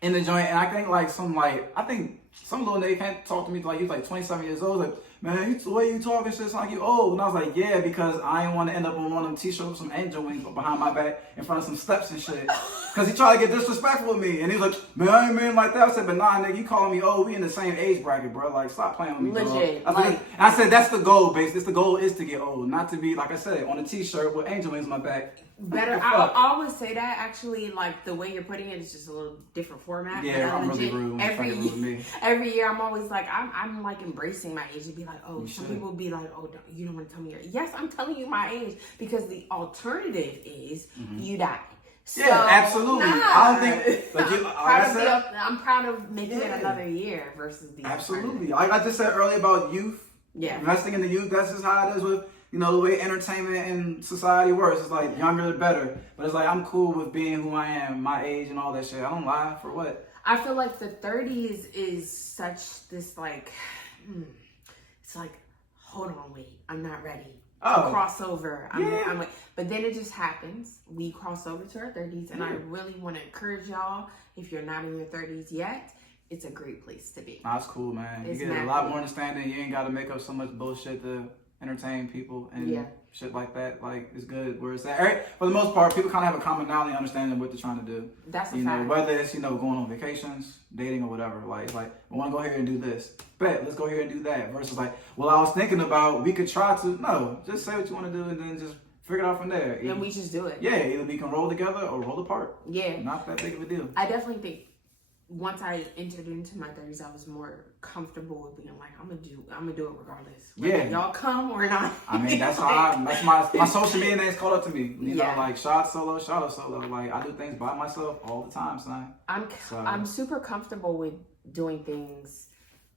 in the joint and I think some little nigga can't talk to me like he was like 27 years old. Like, man, the way you talking shit sound like you old. And I was like, yeah, because I ain't want to end up on one of them t-shirts with some angel wings behind my back in front of some steps and shit. Because he tried to get disrespectful with me. And he was like, man, I ain't mean like that. I said, but nah, nigga, you calling me old. We in the same age bracket, bro. Like, stop playing with me, Legit, dog. like- I said, that's the goal, base. The goal is to get old. Not to be, like I said, on a t-shirt with angel wings on my back. Better. What the I fuck? always say that. Actually, like the way you're putting it is just a little different format. Yeah, but I'm really legit, rude when you fucking rude with me. Every year, I'm always like, I'm like embracing my age and be like, oh, You some should. people be like, oh, you don't want to tell me your age. Yes, I'm telling you my age because the alternative is you die. So, Yeah, absolutely. Nah. I don't think like you. I'm proud of making it another year versus the Absolutely. Like I just said earlier about youth. Yeah. Investing in the youth. That's just how it is with the way entertainment and society works. It's like younger the better. But it's like I'm cool with being who I am, my age and all that shit. I don't lie for what. I feel like the 30s is such this like, it's like, hold on, wait, I'm not ready. Oh. Crossover. Yeah. I'm like, but then it just happens. We cross over to our 30s, and I really want to encourage y'all. If you're not in your 30s yet, it's a great place to be. Nah, it's cool, man. It's you get a mad lot cool. more understanding. You ain't got to make up so much bullshit to entertain people and shit like that. Like it's good where it's at. For the most part, people kind of have a commonality understanding what they're trying to do. That's a You know, fact. whether it's going on vacations, dating, or whatever. Like it's like I want to go here and do this. Bet, let's go here and do that. Versus like, well, I was thinking about we could try to. No, just say what you want to do and then just figure it out from there. And we just do it. Yeah, either we can roll together or roll apart. Yeah. Not that big of a deal. I definitely think once I entered into my 30s, I was more comfortable with being like, I'm gonna do it regardless. Whether Yeah. y'all come or not. I mean, that's my social media names called up to me. You know, like shot solo. Like I do things by myself all the time, son. I'm super comfortable with doing things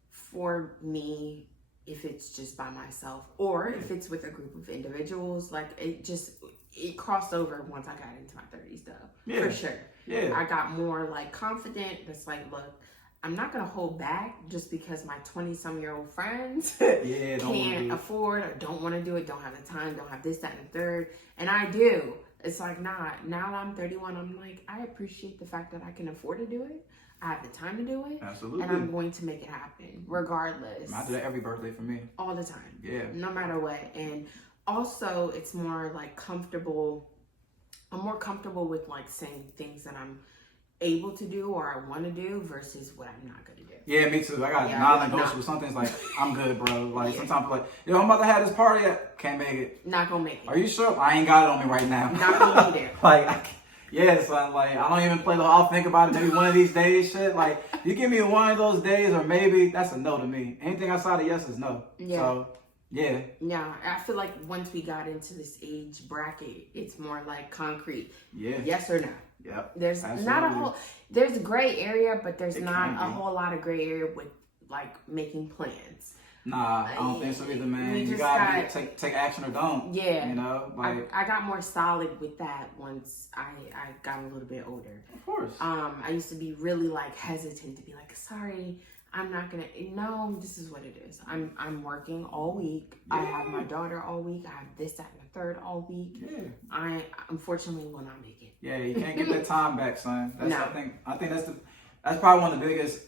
for me if it's just by myself or if it's with a group of individuals. Like it crossed over once I got into my 30s though. Yeah. For sure. Yeah. I got more like confident. It's like, look, I'm not gonna hold back just because my 20-some-year-old friends Yeah, don't wanna can't do it. afford or don't want to do it, don't have the time, don't have this, that, and the third. And I do. It's like, nah, now that I'm 31, I'm like, I appreciate the fact that I can afford to do it. I have the time to do it. Absolutely. And I'm going to make it happen regardless. I do that every birthday for me. All the time. Yeah. No matter what. And also, it's more like comfortable. I'm more comfortable with like saying things that I'm able to do or I want to do versus what I'm not going to do. Yeah, me too. I got Yeah, non-negotiable. Some things like, I'm good, bro. Like, sometimes like, yo, I'm about to have this party. Can't make it. Not going to make it. Are you sure? I ain't got it on me right now. Not going to be there. Like, yeah, son, like, I don't even play the I'll think about it maybe one of these days shit. Like, you give me one of those days or maybe, that's a no to me. Anything outside of yes is no. Yeah. So, yeah. Yeah, I feel like once we got into this age bracket, it's more like concrete. Yeah. Yes or no. Yep. There's Absolutely. not a whole, there's a gray area, but there's It not can a be. whole lot of gray area with like making plans. Nah, I don't think so either, man. We You just gotta got- take action or don't. Yeah. You know, like, I got more solid with that once I got a little bit older. of course. I used to be really like hesitant to be like, sorry, I'm not gonna. No, this is what it is. I'm working all week. I have my daughter all week. I have this, that, and the third all week. Yeah. I unfortunately will not make it. Yeah, you can't get that time back, son. That's, No. I think that's probably one of the biggest,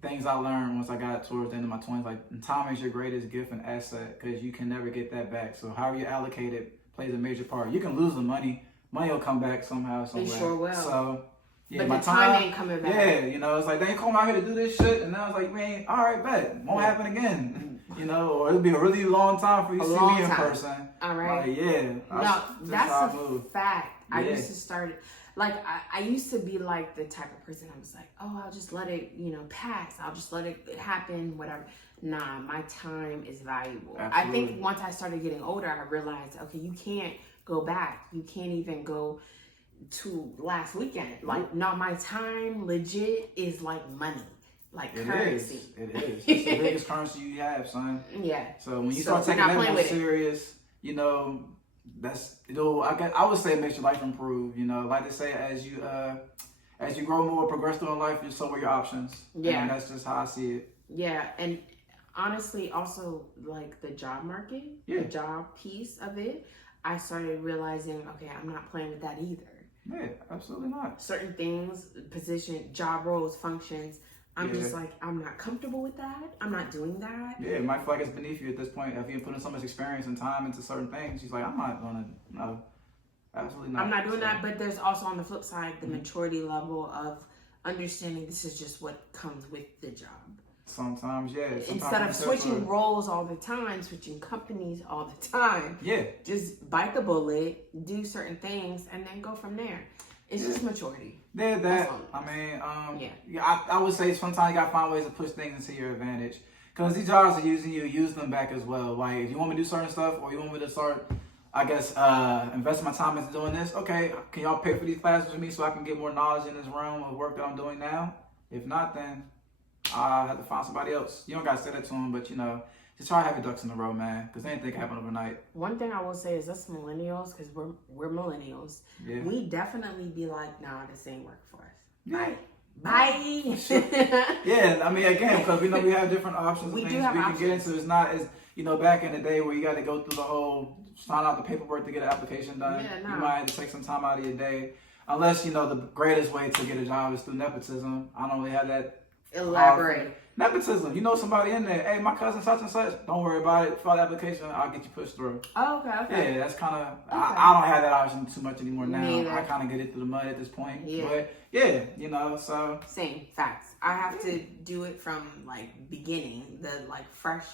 things I learned once I got towards the end of my 20s. Like, time is your greatest gift and asset because you can never get that back. So however you allocate it plays a major part. You can lose the money. Money will come back somehow, somewhere. sure will. So, yeah, But my the time ain't coming back. Yeah, you know, it's like, they come out here to do this shit. And now it's like, man, all right, bet. Won't happen again. You know, or it'll be a really long time for you to see long me in time. person. All right. Like, yeah. No, that's how I a move. fact. I Yeah. used to start, like, I used to be like the type of person I was like, oh, I'll just let it, pass. I'll just let it happen, whatever. Nah, my time is valuable. I Absolutely. think once I started getting older, I realized, okay, you can't go back. You can't even go to last weekend. Like, no, my time legit is like money, like It currency. is. It is. It's the biggest currency you have, son. Yeah. So when you So start we're taking not that playing more with it. serious, I would say it makes your life improve. Like they say, as you grow more, progress through in life, so are your options. Yeah. And that's just how I see it. Yeah, and honestly, also like the job market, Yeah. the job piece of it, I started realizing, okay, I'm not playing with that either. Yeah, absolutely not. Certain things, position, job roles, functions, I'm Yeah. just like, I'm not comfortable with that. I'm not doing that. Yeah, it might feel like it's beneath you at this point. If you're putting so much experience and time into certain things, she's like, I'm not gonna, no, absolutely not. I'm not doing So, that, but there's also on the flip side, the maturity level of understanding this is just what comes with the job. Sometimes, yeah. Sometimes Instead of it's switching roles all the time, switching companies all the time, Yeah. just bite the bullet, do certain things, and then go from there. It's just maturity. Yeah, that. That's all. I mean, Yeah. yeah. I would say sometimes you gotta find ways to push things into your advantage. Because these jobs are using you, use them back as well. Like, if you want me to do certain stuff, or you want me to start, I guess, invest my time into doing this, okay, can y'all pay for these classes with me so I can get more knowledge in this realm of work that I'm doing now? If not, then I have to find somebody else. You don't gotta say that to them, but just try to have your ducks in a row, man. Because anything can happen overnight. One thing I will say is us millennials, because we're millennials, Yeah. we definitely be like, nah, this ain't work for us. Yeah. Bye. Yeah, I mean, again, because we know we have different options We and do things have we can get options. into. It's not as, back in the day where you got to go through the whole, sign out the paperwork to get an application done. Yeah, You no. might have to take some time out of your day. Unless, the greatest way to get a job is through nepotism. I don't really have that. Elaborate. Nepotism. You know somebody in there. Hey, my cousin such and such. Don't worry about it. File the application. I'll get you pushed through. Oh, okay. Yeah, that's kind of. Okay. I don't have that option too much anymore now. Neither. I kind of get it through the mud at this point. Yeah. But yeah, so. Same facts. I have to do it from like beginning, the like fresh,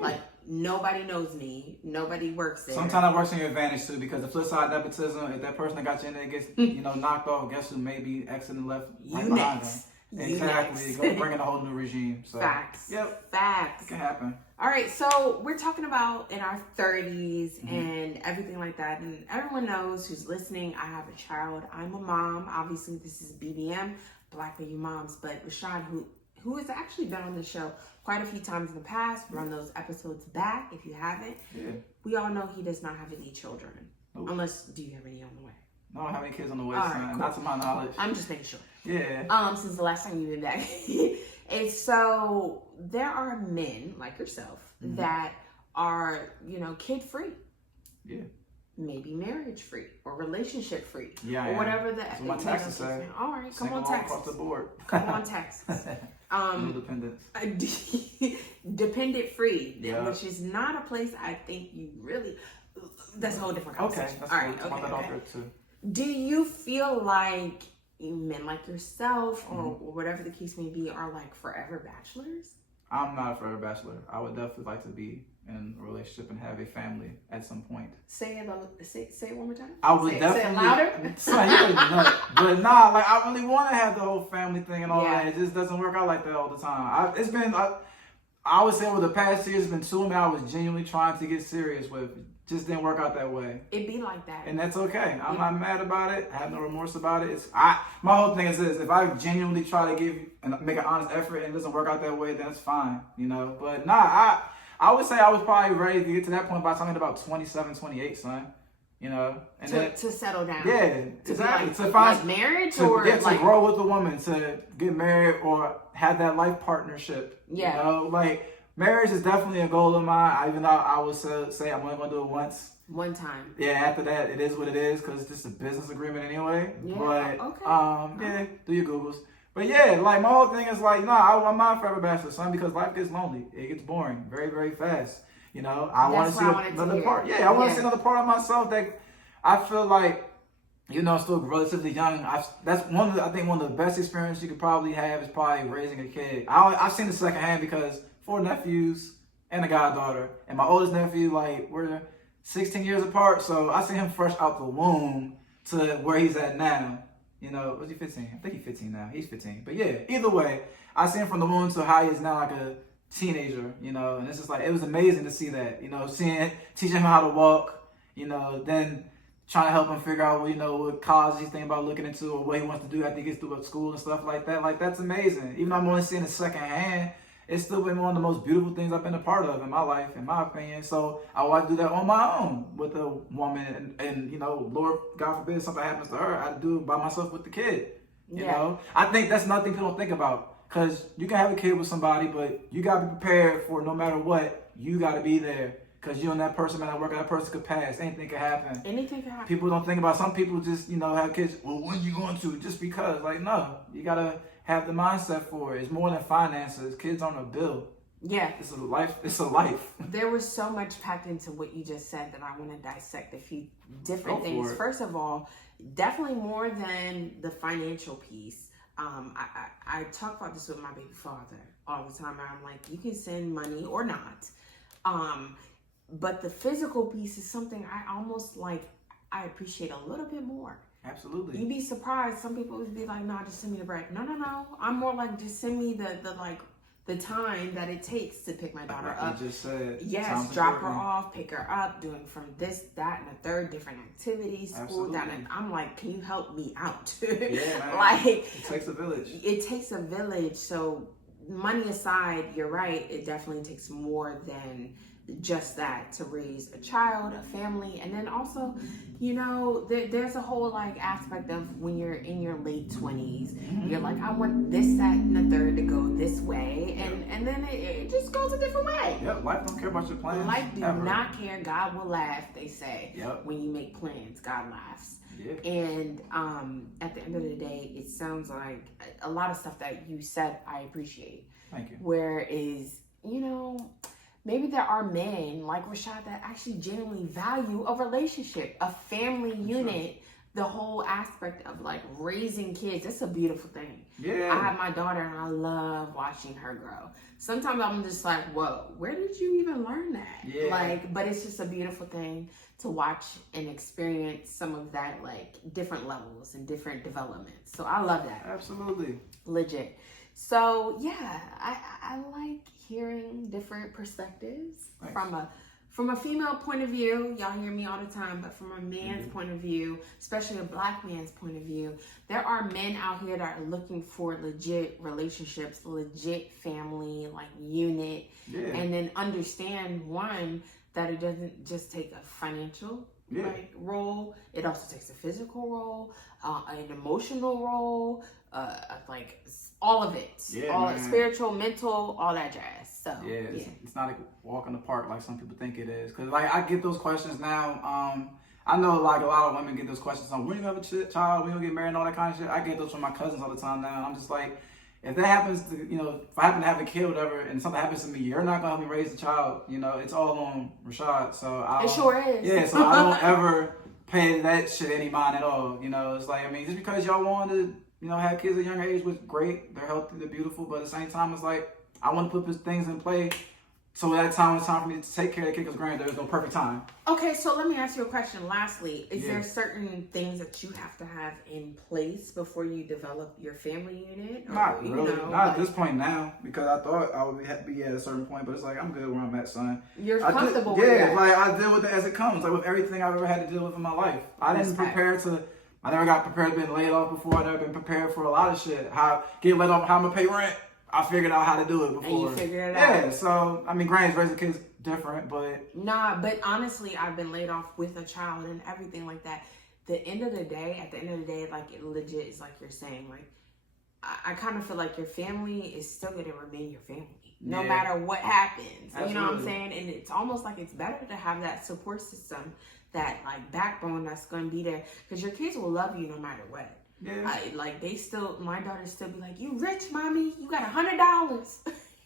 like nobody knows me, nobody works there. Sometimes that works in your advantage too, because the flip side of nepotism, if that person that got you in there gets, knocked off, guess who may be exiting left right You behind next. them. You Exactly. next. Go bring in a whole new regime. So Facts. Yep. Facts. It can happen. All right, so we're talking about in our 30s and everything like that. And everyone knows who's listening, I have a child. I'm a mom. Obviously, this is BBM, Black Baby Moms. But Rashad, who has actually been on the show quite a few times in the past, run those episodes back if you haven't. Yeah. We all know he does not have any children. Nope. Unless, do you have any on the way? No, I don't have any kids on the way, All right, son. cool. Not to my knowledge. I'm just making sure. Yeah. Since the last time you did that. And so there are men like yourself that are, kid free. Yeah. Maybe marriage free or relationship free. Yeah. Or whatever that. That's what my taxes say. All right, come Single on, all Texas. across the board. Come on, Texas. Independence. Dependent free, Yeah. which is not a place I think you really. That's a whole different Okay. conversation. That's All cool. right. Talk about that Okay. off there too. Do you feel like men like yourself or whatever the case may be are like forever bachelors? I'm not a forever bachelor. I would definitely like to be in a relationship and have a family at some point. Say it one more time. I would definitely. Say it louder. Son, you know, but nah, like I really want to have the whole family thing and all Yeah. that. It just doesn't work out like that all the time. I would say over the past years, it's been 2 men I was genuinely trying to get serious with. Just didn't work out that way. It be like that. And that's okay. I'm not mad about it. I have no remorse about it. My whole thing is this: if I genuinely try to give and make an honest effort and it doesn't work out that way, then it's fine, But nah, I would say I was probably ready to get to that point by talking about 27, 28, son. And to settle down. Yeah, exactly. Like, to find like marriage to, or yeah, to like grow with a woman, to get married or have that life partnership. Yeah. Like marriage is definitely a goal of mine. Even though I would say I'm only gonna do it once. one time. Yeah, after that, it is what it is because it's just a business agreement anyway. Yeah, But, okay. yeah, do your Googles. But yeah, like my whole thing is like, I'm not forever bachelor, son, because life gets lonely. It gets boring very, very fast. I want to see another part. Yeah, I want to see another part of myself that I feel like, still relatively young. That's I think one of the best experiences you could probably have is probably raising a kid. I've seen it secondhand because 4 nephews and a goddaughter, and my oldest nephew, like we're 16 years apart, so I see him fresh out the womb to where he's at now. Was he 15? I think he's 15 now. He's 15. But yeah, either way, I see him from the womb to how he is now like a teenager, and it's just like, it was amazing to see that, teaching him how to walk, then trying to help him figure out, what college he's thinking about looking into or what he wants to do after he gets through school and stuff like that. Like, that's amazing. Even though I'm only seeing it secondhand, it's still been one of the most beautiful things I've been a part of in my life, in my opinion. So I want to do that on my own with a woman, and Lord, God forbid, something happens to her, I do it by myself with the kid. You know, I think that's nothing people don't think about, because you can have a kid with somebody, but you got to be prepared for no matter what, you got to be there. Because you and that person might not work out, that person could pass. Anything could happen. Anything could happen. People don't think about, some people just, have kids, well, when you going to? Just because. Like, no. You got to have the mindset for it. It's more than finances. Kids aren't a bill. Yeah. It's a life. It's a life. There was so much packed into what you just said that I want to dissect a few different Go things. for it. First of all, definitely more than the financial piece. I talk about this with my baby father all the time. I'm like, you can send money or not. But the physical piece is something I almost like, I appreciate a little bit more. Absolutely. You'd be surprised. Some people would be like, no, just send me the bread. No. I'm more like, just send me the time that it takes to pick my daughter up. You just said. Yes, drop her off, pick her up, doing from this, that, and the third, different activities, school, Absolutely. that, and I'm like, can you help me out? Yeah, man. Like, it takes a village. It takes a village. So money aside, you're right. It definitely takes more than just that to raise a child, a family, and then also, there's a whole like aspect of when you're in your late 20s, you're like, I want this, that, and the third to go this way, and then it just goes a different way. Yep, life don't care about your plans. Life do ever. not care. God will laugh, they say. Yep. When you make plans, God laughs. Yeah. And at the end of the day, it sounds like a lot of stuff that you said I appreciate. Thank you. Whereas, maybe there are men like Rashad that actually genuinely value a relationship, a family unit, the whole aspect of like raising kids. It's a beautiful thing. Yeah. I have my daughter and I love watching her grow. Sometimes I'm just like, whoa, where did you even learn that? Yeah. But it's just a beautiful thing to watch and experience some of that, like different levels and different developments. So I love that. Absolutely. Legit. So yeah, I like hearing different perspectives. Thanks. from a female point of view. Y'all hear me all the time, but from a man's point of view, especially a Black man's point of view, there are men out here that are looking for legit relationships, legit family, like unit, Yeah. and then understand one, that it doesn't just take a financial Yeah. like role. It also takes a physical role, an emotional role, like all of it. Yeah, all man. spiritual, mental, all that jazz. So yeah, it's not a walk in the park like some people think it is. Cause like I get those questions now. I know like a lot of women get those questions on when you have a child, when you get married, and all that kind of shit. I get those from my cousins all the time now, and I'm just like, if that happens to, if I happen to have a kid or whatever, and something happens to me, you're not gonna help me raise the child. It's all on Rashad. So it sure is. Yeah, so I don't ever pay that shit any mind at all. It's like, I mean, just because y'all want to, have kids at a younger age was great. They're healthy, they're beautiful, but at the same time, it's like I want to put things in play. So at that time, it's time for me to take care of the kid because granted, there's no perfect time. Okay, so let me ask you a question. Lastly, is there certain things that you have to have in place before you develop your family unit? Or, Not really. Not at this point now, because I thought I would be at a certain point, but it's like I'm good where I'm at, son. You're comfortable with that. Like I deal with it as it comes, like with everything I've ever had to deal with in my life. I never got prepared to be laid off before. I never been prepared for a lot of shit. How get laid off, how I'm gonna pay rent. I figured out how to do it before. And you figured it out. Yeah, so, I mean, granted, raising kids different, but... Nah, but honestly, I've been laid off with a child and everything like that. At the end of the day, like, it legit is like you're saying, like, I kind of feel like your family is still going to remain your family. No matter what happens. Absolutely. You know what I'm saying? And it's almost like it's better to have that support system, that, like, backbone that's going to be there. Because your kids will love you no matter what. Yeah. My daughters still be like, you rich, mommy, you got $100.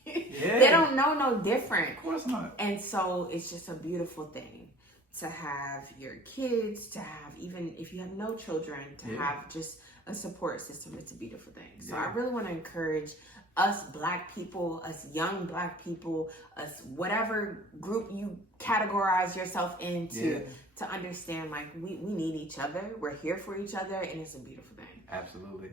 Yeah. They don't know no different. Of course not. And so it's just a beautiful thing to have your kids, to have, even if you have no children, to have just a support system. It's a beautiful thing. So I really want to encourage us Black people, us young Black people, us whatever group you categorize yourself into, to understand, like, we need each other. We're here for each other, and it's a beautiful thing. Absolutely.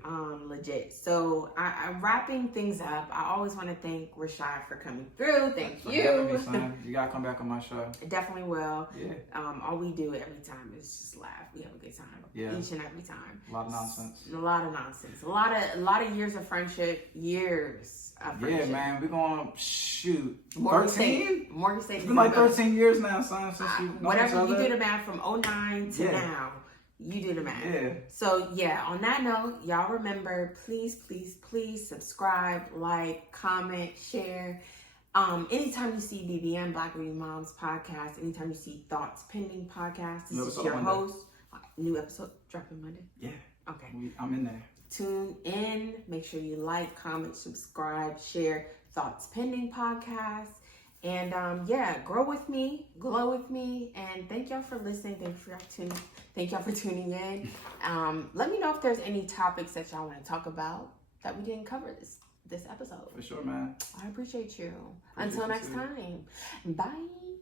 Legit. So I'm wrapping things up. I always want to thank Rashad for coming through. Thank you. Me, son. You gotta come back on my show. I definitely will. Yeah. All we do every time is just laugh. We have a good time. Yeah. Each and every time. A lot of nonsense. A lot of nonsense. A lot of years of friendship. Years of friendship. Yeah, man. We're going to shoot. Morgan 13? State. Morgan State. It's been like 13 years now, son, since you know whatever each other. you do the math from 2009 to now. You do the math. Yeah. So on that note, y'all remember, please, please, please subscribe, like, comment, share. Anytime you see BBM, Black Baby Moms podcast, anytime you see Thoughts Pending podcast, this is your host. New episode dropping Monday? Yeah. Okay. I'm in there. Tune in. Make sure you like, comment, subscribe, share Thoughts Pending podcast. And grow with me, glow with me, and thank y'all for listening. Thank y'all for tuning in. Let me know if there's any topics that y'all want to talk about that we didn't cover this episode. For sure, man. I appreciate you. Until next time. Bye.